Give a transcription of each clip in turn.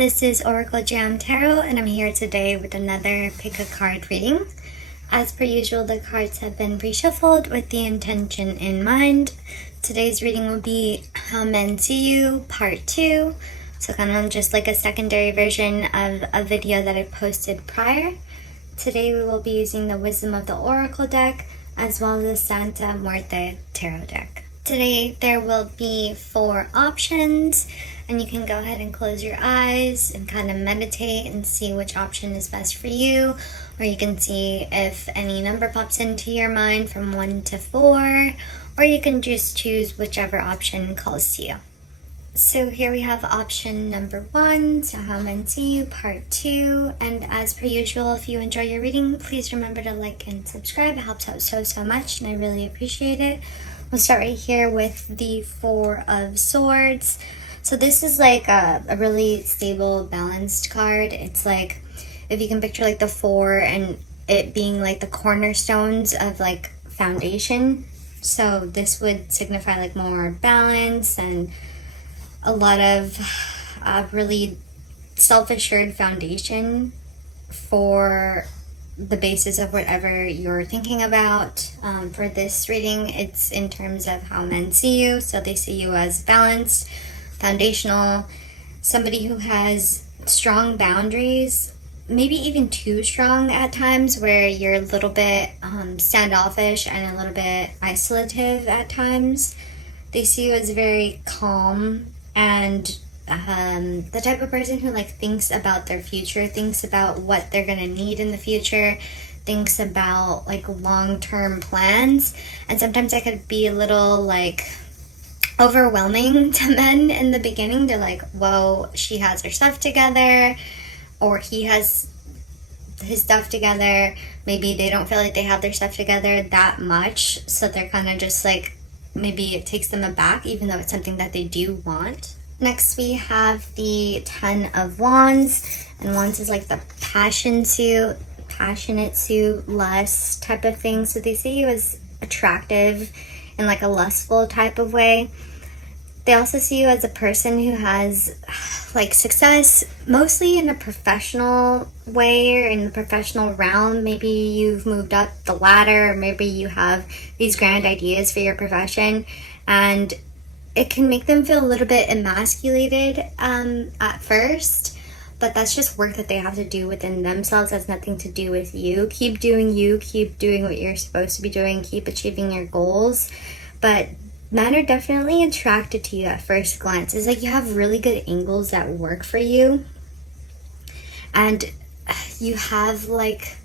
this is Oracle Jam Tarot, and I'm here today with another pick a card reading. As per usual, the cards have been reshuffled with the intention in mind. Today's reading will be How Men See You, Part 2. So kind of just like a secondary version of a video that I posted prior. Today we will be using the Wisdom of the Oracle deck, as well as the Santa Muerte Tarot deck. Today there will be 4 options, and you can go ahead and close your eyes and kind of meditate and see which option is best for you, or you can see if any number pops into your mind from 1 to 4, or you can just choose whichever option calls to you. So here we have option number 1, so How Men See You, Part 2, and as per usual, if you enjoy your reading, please remember to like and subscribe. It helps out so much, and I really appreciate it. We'll start right here with the 4 of Swords. So this is like a really stable, balanced card. It's like, if you can picture like the 4 and it being like the cornerstones of like foundation. So this would signify like more balance and a lot of really self-assured foundation for the basis of whatever you're thinking about. For this reading, it's in terms of how men see you. So they see you as balanced, foundational, somebody who has strong boundaries, maybe even too strong at times, where you're a little bit standoffish and a little bit isolative at times. They see you as very calm and the type of person who like thinks about their future, thinks about what they're gonna need in the future, thinks about like long-term plans. And sometimes that could be a little like overwhelming to men in the beginning. They're like, whoa, she has her stuff together, or he has his stuff together. Maybe they don't feel like they have their stuff together that much, so they're kind of just like, maybe it takes them aback, even though it's something that they do want. Next we have the 10 of Wands, and Wands is like the passionate suit, lust type of thing. So they see you as attractive in like a lustful type of way. They also see you as a person who has like success, mostly in a professional way or in the professional realm. Maybe you've moved up the ladder, or maybe you have these grand ideas for your profession, and it can make them feel a little bit emasculated at first, but that's just work that they have to do within themselves. It has nothing to do with you. Keep doing you, keep doing what you're supposed to be doing, keep achieving your goals. But men are definitely attracted to you at first glance. It's like you have really good angles that work for you, and you have like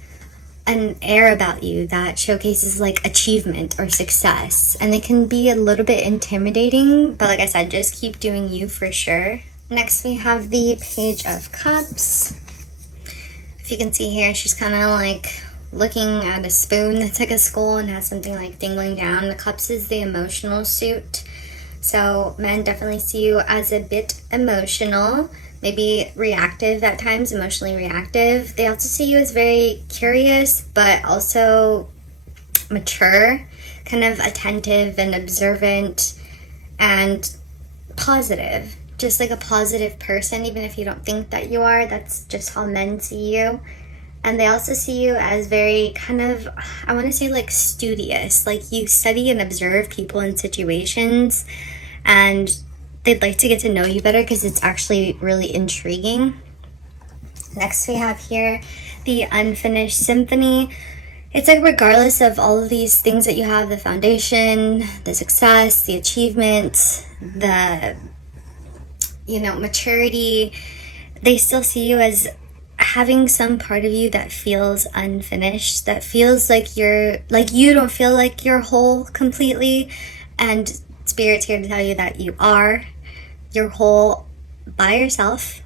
an air about you that showcases like achievement or success, and it can be a little bit intimidating, but like I said, just keep doing you for sure. Next we have the Page of Cups. If you can see here, she's kind of like looking at a spoon that's like a skull and has something like dangling down. The Cups is the emotional suit, so men definitely see you as a bit emotional, maybe reactive at times, emotionally reactive. They also see you as very curious, but also mature, kind of attentive and observant and positive. Just like a positive person, even if you don't think that you are. That's just how men see you. And they also see you as very kind of, I want to say like studious. Like you study and observe people and situations, and they'd like to get to know you better because it's actually really intriguing. Next we have here the Unfinished Symphony. It's like regardless of all of these things that you have, the foundation, the success, the achievement, the, maturity, they still see you as having some part of you that feels unfinished, that feels like you don't feel like you're whole completely, and Spirit's here to tell you that you are. You're whole by yourself.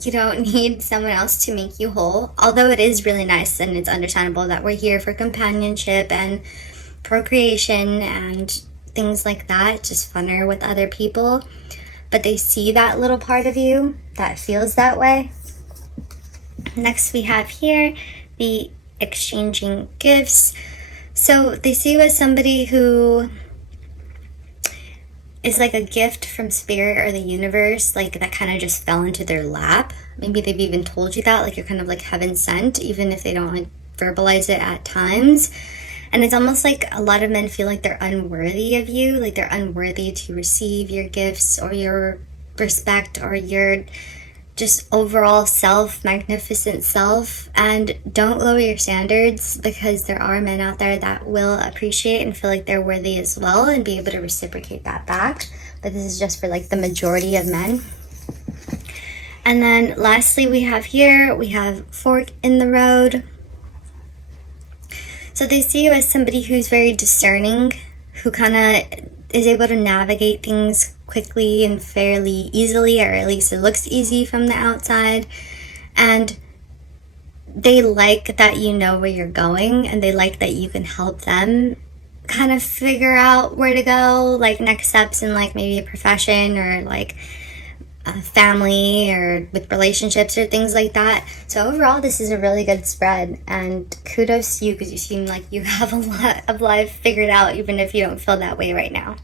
You don't need someone else to make you whole, although it is really nice and it's understandable that we're here for companionship and procreation and things like that. It's just funner with other people, but they see that little part of you that feels that way. Next we have here the Exchanging Gifts. So they see you as somebody who is like a gift from spirit or the universe, like that kind of just fell into their lap. Maybe they've even told you that, like you're kind of like heaven sent, even if they don't like verbalize it at times. And it's almost like a lot of men feel like they're unworthy of you, like they're unworthy to receive your gifts or your respect or your just overall self, magnificent self. And don't lower your standards, because there are men out there that will appreciate and feel like they're worthy as well and be able to reciprocate that back. But this is just for like the majority of men. And then lastly, we have fork in the road. So they see you as somebody who's very discerning, who kind of is able to navigate things quickly and fairly easily, or at least it looks easy from the outside. And they like that you know where you're going, and they like that you can help them kind of figure out where to go, like next steps in like maybe a profession or like a family or with relationships or things like that. So overall, this is a really good spread, and kudos to you, because you seem like you have a lot of life figured out, even if you don't feel that way right now.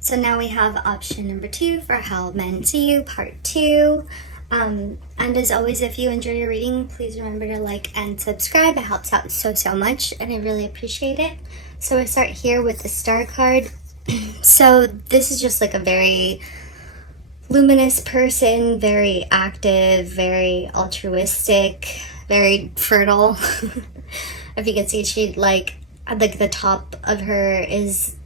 So now we have option number 2 for how men see you, part 2. And as always, if you enjoy your reading, please remember to like and subscribe. It helps out so much, and I really appreciate it. So we start here with the star card. So this is just like a very luminous person, very active, very altruistic, very fertile. If you can see, she like the top of her is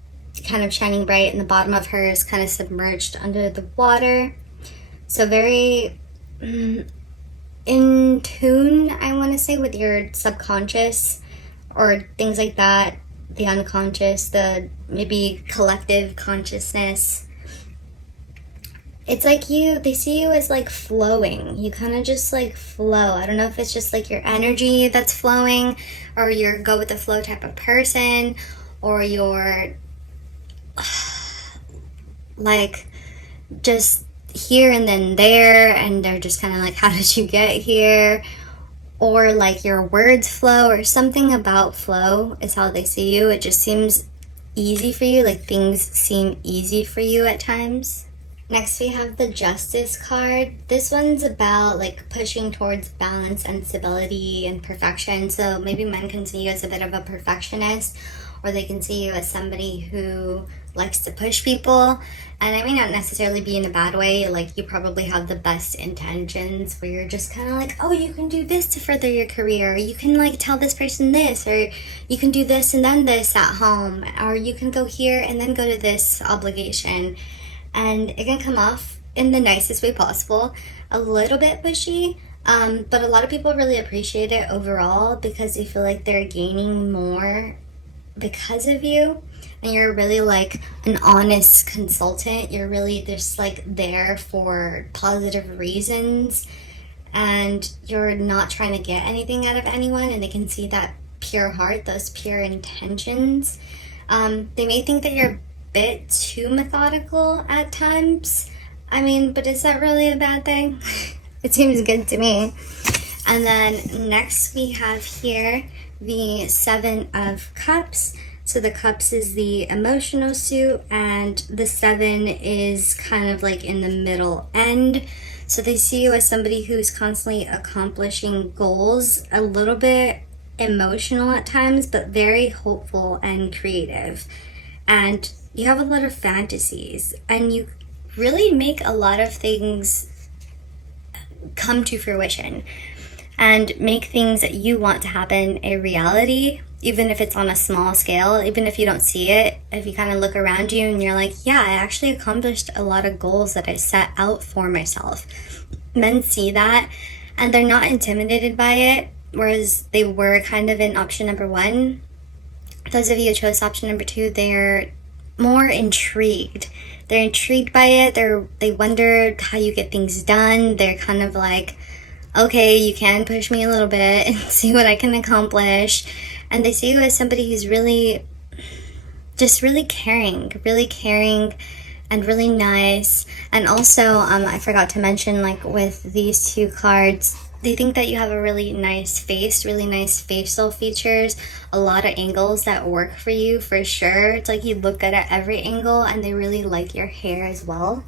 kind of shining bright, and the bottom of her is kind of submerged under the water. So very in tune, I want to say, with your subconscious or things like that, the unconscious, the maybe collective consciousness. It's like they see you as like flowing. You kind of just like flow. I don't know if it's just like your energy that's flowing, or you're go with the flow type of person, or you're like just here and then there, and they're just kind of like, how did you get here? Or like your words flow, or something about flow is how they see you. It just seems easy for you, like things seem easy for you at times. Next, we have the Justice card. This one's about like pushing towards balance and stability and perfection. So maybe men can see you as a bit of a perfectionist, or they can see you as somebody who likes to push people. And I may not necessarily be in a bad way. Like, you probably have the best intentions, where you're just kind of like, oh, you can do this to further your career. Or you can like tell this person this, or you can do this and then this at home, or you can go here and then go to this obligation. And it can come off in the nicest way possible, a little bit pushy, but a lot of people really appreciate it overall, because they feel like they're gaining more because of you. And you're really like an honest consultant. You're really just like there for positive reasons, and you're not trying to get anything out of anyone, and they can see that pure heart, those pure intentions. They may think that you're bit too methodical at times. I mean, but is that really a bad thing? It seems good to me. And then next we have here the 7 of Cups. So the Cups is the emotional suit, and the 7 is kind of like in the middle end. So they see you as somebody who's constantly accomplishing goals, a little bit emotional at times, but very hopeful and creative. And you have a lot of fantasies, and you really make a lot of things come to fruition and make things that you want to happen a reality, even if it's on a small scale, even if you don't see it. If you kind of look around you and you're like, yeah, I actually accomplished a lot of goals that I set out for myself. Men see that, and they're not intimidated by it, whereas they were kind of in option number 1. Those of you who chose option number 2, they're more intrigued. They're intrigued by it. They wonder how you get things done. They're kind of like, okay, you can push me a little bit and see what I can accomplish. And they see you as somebody who's really, just really caring and really nice. And also, I forgot to mention, like with these 2 cards, They think that you have a really nice face, really nice facial features, a lot of angles that work for you for sure. It's like you look good at every angle, and they really like your hair as well.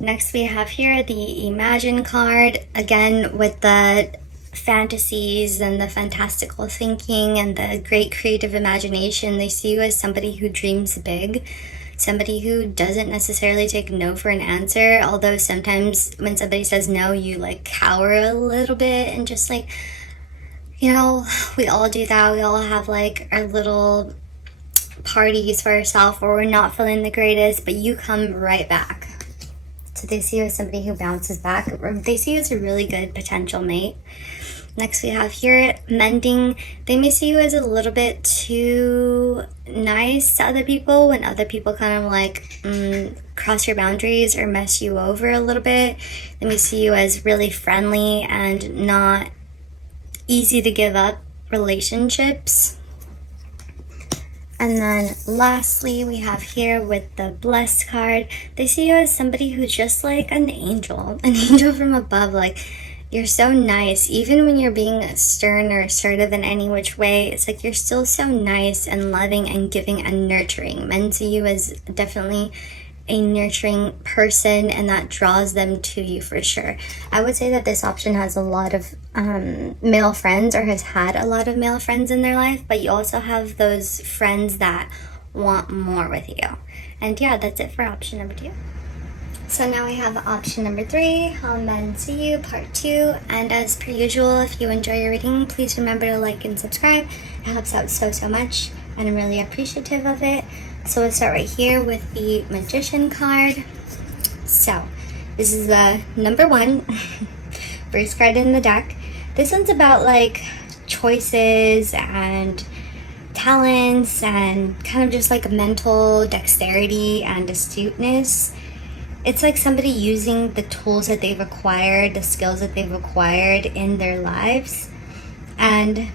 Next we have here the Imagine card, again with the fantasies and the fantastical thinking and the great creative imagination. They see you as somebody who dreams big, somebody who doesn't necessarily take no for an answer, although sometimes when somebody says no, you like cower a little bit and just like, you know, we all do that. We all have like our little parties for ourselves where we're not feeling the greatest, but you come right back. So they see you as somebody who bounces back. They see you as a really good potential mate. Next we have here mending. They may see you as a little bit too nice to other people when other people kind of like cross your boundaries or mess you over a little bit. They may see you as really friendly and not easy to give up relationships. And then lastly, we have here with the Blessed card, they see you as somebody who's just like an angel from above. Like, you're so nice. Even when you're being stern or assertive in any which way, it's like you're still so nice and loving and giving and nurturing. Men see you as definitely a nurturing person, and that draws them to you for sure. I would say that this option has a lot of male friends, or has had a lot of male friends in their life, but you also have those friends that want more with you. And yeah, that's it for option number 2. So now we have option number 3, How Men See You, part 2. And as per usual, if you enjoy your reading, please remember to like and subscribe. It helps out so much, and I'm really appreciative of it. So we'll start right here with the Magician card. So this is the number 1 first card in the deck. This one's about like choices and talents and kind of just like mental dexterity and astuteness. It's like somebody using the tools that they've acquired, the skills that they've acquired in their lives. And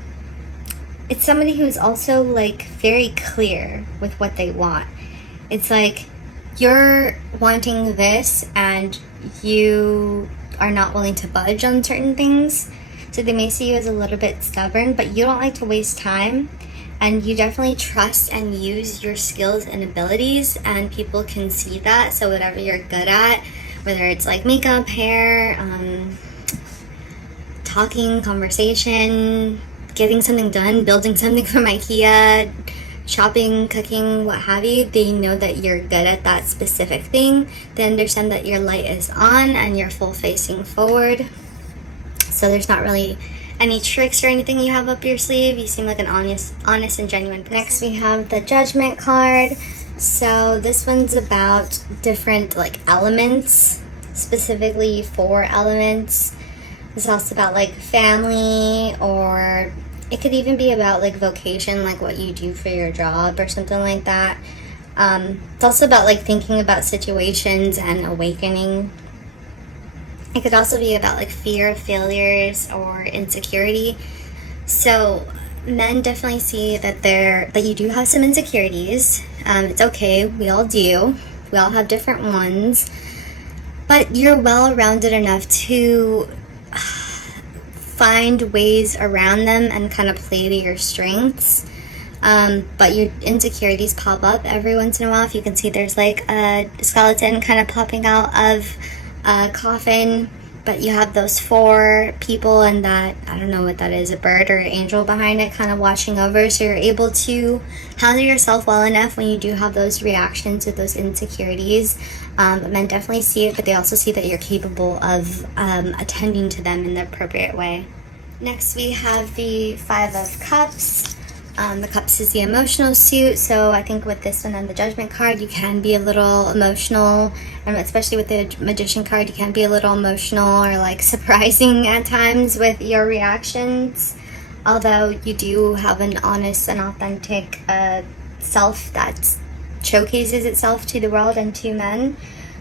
it's somebody who's also like very clear with what they want. It's like you're wanting this and you are not willing to budge on certain things. So they may see you as a little bit stubborn, but you don't like to waste time. And you definitely trust and use your skills and abilities, and people can see that. So whatever you're good at, whether it's like makeup, hair, talking, conversation, getting something done, building something from IKEA, shopping, cooking, what have you, they know that you're good at that specific thing. They understand that your light is on and you're full facing forward. So there's not really any tricks or anything you have up your sleeve. You seem like an honest and genuine person. Next we have the Judgment card. So this one's about different like elements, specifically 4 elements. It's also about like family, or it could even be about like vocation, like what you do for your job or something like that. It's also about like thinking about situations and awakening. It could also be about like fear of failures or insecurity. So men definitely see that you do have some insecurities. It's okay, we all do. We all have different ones. But you're well-rounded enough to find ways around them and kind of play to your strengths. But your insecurities pop up every once in a while. If you can see, there's like a skeleton kind of popping out of a coffin, but you have those 4 people and that, I don't know what that is, a bird or an angel behind it kind of watching over. So you're able to handle yourself well enough when you do have those reactions with those insecurities. But men definitely see it, but they also see that you're capable of attending to them in the appropriate way. Next we have the 5 of Cups. The Cups is the emotional suit, so I think with this one and the Judgment card, you can be a little emotional, and especially with the Magician card, you can be a little emotional or like surprising at times with your reactions. Although you do have an honest and authentic self that showcases itself to the world and to men.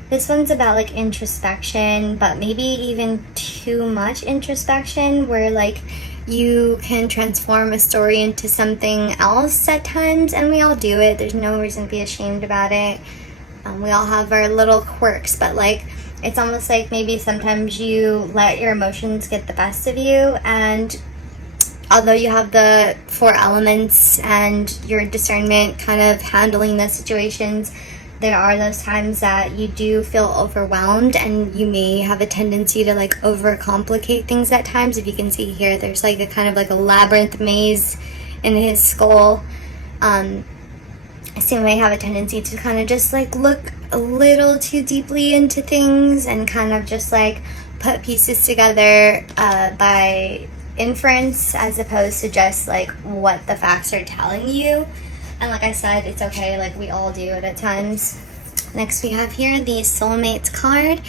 This one's about like introspection, but maybe even too much introspection, where like you can transform a story into something else at times, and we all do it. There's no reason to be ashamed about it. We all have our little quirks, but like It's almost like maybe sometimes you let your emotions get the best of you, and although you have the 4 elements and your discernment kind of handling the situations, there are those times that you do feel overwhelmed, and you may have a tendency to like overcomplicate things at times. If you can see here, there's like a kind of like a labyrinth maze in his skull. So you may have a tendency to kind of just like look a little too deeply into things and kind of just like put pieces together by inference, as opposed to just like what the facts are telling you. And like I said, it's okay, like we all do it at times. Next we have here the soulmates card,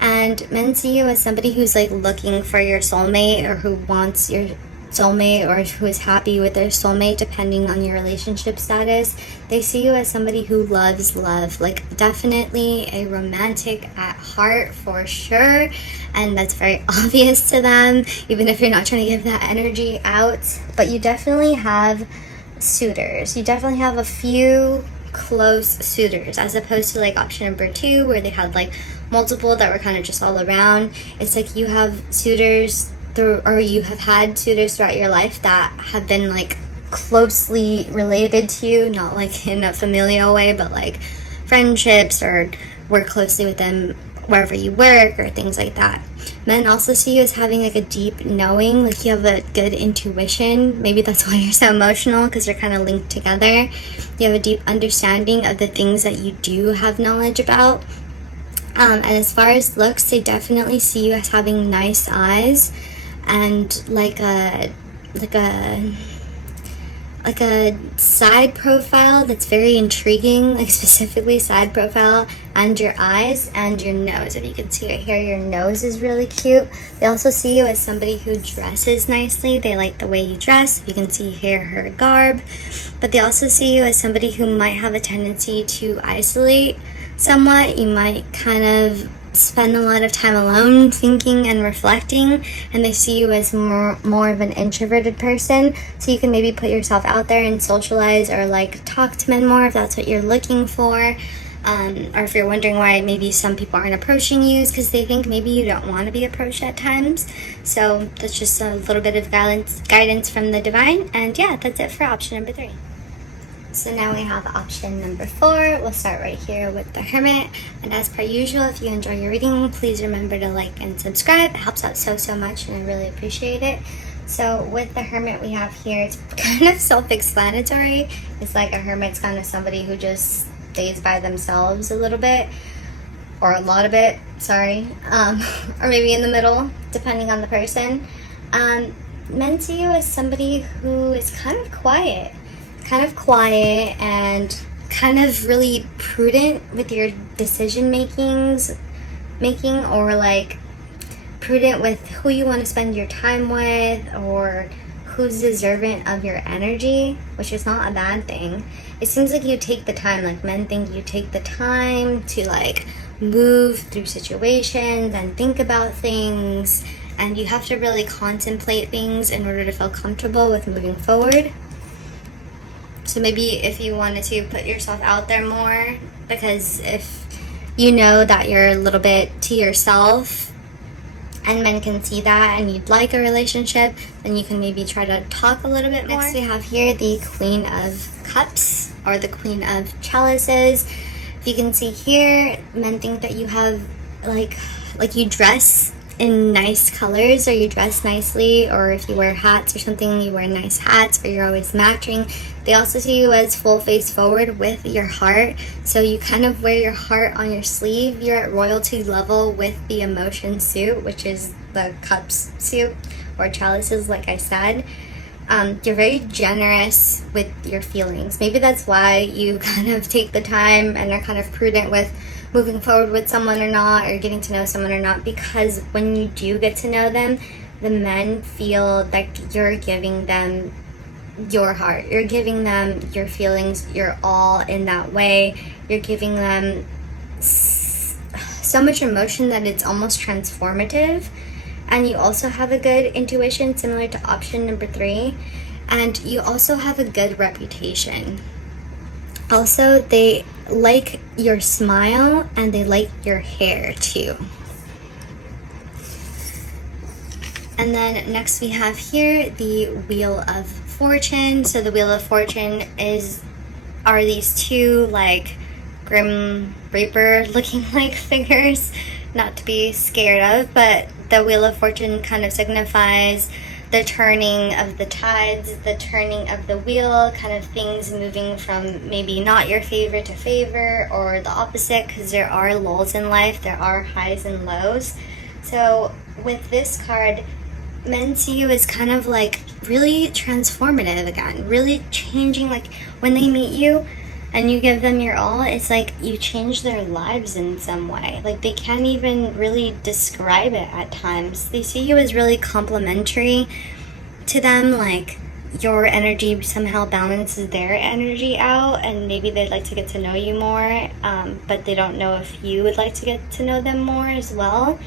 and men see you as somebody who's like looking for your soulmate, or who wants your soulmate, or who is happy with their soulmate, depending on your relationship status. They see you as somebody who loves love, like definitely a romantic at heart for sure, and that's very obvious to them, even if you're not trying to give that energy out. But you definitely have suitors. You definitely have a few close suitors, as opposed to like option number 2, where they had like multiple that were kind of just all around. It's like you have suitors or you have had suitors throughout your life that have been like closely related to you, not like in a familial way, but like friendships, or work closely with them wherever you work, or things like that. Men also see you as having like a deep knowing, like you have a good intuition. Maybe that's why you're so emotional, because you're kind of linked together. You have a deep understanding of the things that you do have knowledge about. And as far as looks, they definitely see you as having nice eyes, and like a side profile that's very intriguing, like specifically side profile, and your eyes and your nose. If you can see right here, your nose is really cute. They also see you as somebody who dresses nicely. They like the way you dress. If you can see here, her garb. But they also see you as somebody who might have a tendency to isolate somewhat. You might kind of spend a lot of time alone thinking and reflecting, and they see you as more of an introverted person, so you can maybe put yourself out there and socialize, or like talk to men more if that's what you're looking for. Or if you're wondering why maybe some people aren't approaching you, is because they think maybe you don't want to be approached at times. So that's just a little bit of guidance from the divine. And yeah, that's it for option number 3. So now we have option number 4. We'll start right here with the Hermit. And as per usual, if you enjoy your reading, please remember to like and subscribe. It helps out so much, and I really appreciate it. So with the Hermit we have here, it's kind of self-explanatory. It's like a hermit's kind of somebody who just stays by themselves a little bit, or a lot of it, sorry. Or maybe in the middle, depending on the person. Men see you as somebody who is kind of quiet and kind of really prudent with your decision making, or like prudent with who you want to spend your time with, or who's deserving of your energy, which is not a bad thing. It seems like you take the time, like men think you take the time to like move through situations and think about things, and you have to really contemplate things in order to feel comfortable with moving forward. So maybe if you wanted to put yourself out there more, because if you know that you're a little bit to yourself, and men can see that, and you'd like a relationship, then you can maybe try to talk a little bit more. Next we have here the Queen of Cups, or the Queen of Chalices. If you can see here, men think that you have like you dress in nice colors, or you dress nicely, or if you wear hats or something, you wear nice hats, or you're always matching. They also see you as full face forward with your heart, so you kind of wear your heart on your sleeve. You're at royalty level with the emotion suit, which is the cups suit, or chalices, like I said. You're very generous with your feelings. Maybe that's why you kind of take the time and are kind of prudent with moving forward with someone or not, or getting to know someone or not, because when you do get to know them, the men feel that you're giving them your heart, you're giving them your feelings, you're all in that way, you're giving them so much emotion that it's almost transformative. And you also have a good intuition, similar to option number 3, and you also have a good reputation. Also, they like your smile and they like your hair too. And then next we have here the Wheel of Fortune. So the Wheel of Fortune are these two like Grim Reaper looking like figures, not to be scared of, but the Wheel of Fortune kind of signifies the turning of the tides, the turning of the wheel, kind of things moving from maybe not your favorite to favor, or the opposite, because there are lulls in life, there are highs and lows. So with this card, men see you as kind of like really transformative again, really changing. Like when they meet you and you give them your all, it's like you change their lives in some way. Like they can't even really describe it at times. They see you as really complimentary to them, like your energy somehow balances their energy out, and maybe they'd like to get to know you more, but they don't know if you would like to get to know them more as well.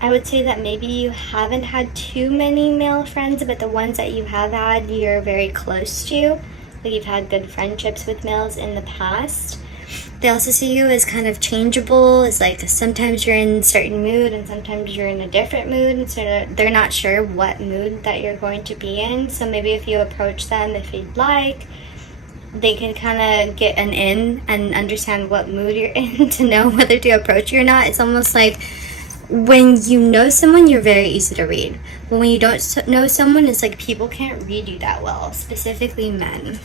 I would say that maybe you haven't had too many male friends, but the ones that you have had, you're very close to. Like you've had good friendships with males in the past. They also see you as kind of changeable. It's like sometimes you're in a certain mood and sometimes you're in a different mood. And so they're not sure what mood that you're going to be in. So maybe if you approach them, if you'd like, they can kind of get an in and understand what mood you're in to know whether to approach you or not. It's almost like when you know someone, you're very easy to read. But when you don't know someone, it's like people can't read you that well, specifically men.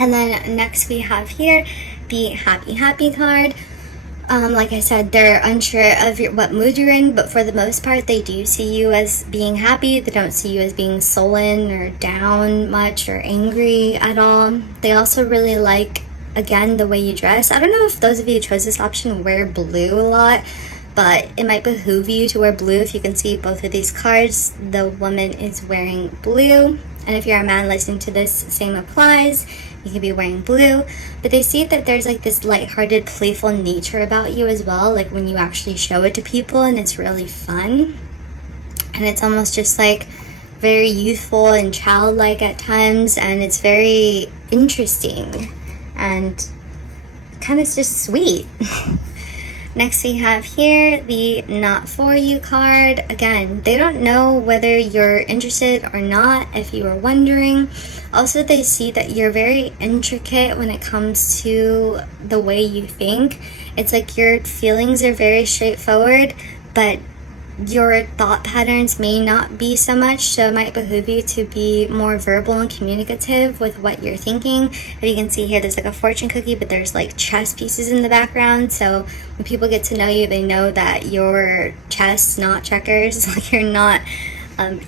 And then next we have here the Happy card. Like I said, they're unsure of what mood you're in, but for the most part, they do see you as being happy. They don't see you as being sullen or down much or angry at all. They also really like, again, the way you dress. I don't know if those of you who chose this option wear blue a lot, but it might behoove you to wear blue. If you can see both of these cards, the woman is wearing blue, and if you're a man listening to this, same applies. You could be wearing blue, but they see that there's like this lighthearted, playful nature about you as well, like when you actually show it to people, and it's really fun, and it's almost just like very youthful and childlike at times, and it's very interesting and kind of just sweet. Next we have here the Not For You card. Again, they don't know whether you're interested or not, if you were wondering. Also, they see that you're very intricate when it comes to the way you think. It's like your feelings are very straightforward, but your thought patterns may not be so much, so it might behoove you to be more verbal and communicative with what you're thinking. If you can see here, there's like a fortune cookie, but there's like chess pieces in the background, so when people get to know you, they know that you're chess, not checkers. Like you're not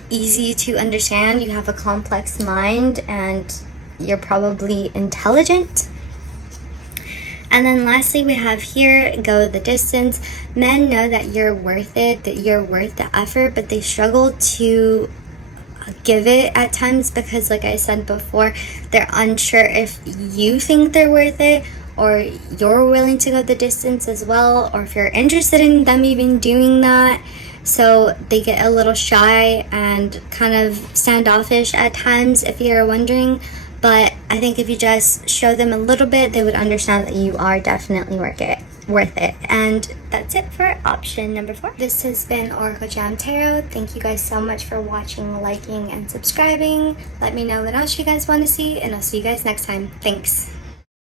easy to understand. You have a complex mind, and you're probably intelligent. And then lastly, we have here, go the distance. Men know that you're worth it, that you're worth the effort, but they struggle to give it at times because, like I said before, they're unsure if you think they're worth it, or you're willing to go the distance as well, or if you're interested in them even doing that. So they get a little shy and kind of standoffish at times, if you're wondering. But I think if you just show them a little bit, they would understand that you are definitely worth it. And that's it for option number 4. This has been Oracle Jam Tarot. Thank you guys so much for watching, liking, and subscribing. Let me know what else you guys want to see, and I'll see you guys next time. Thanks.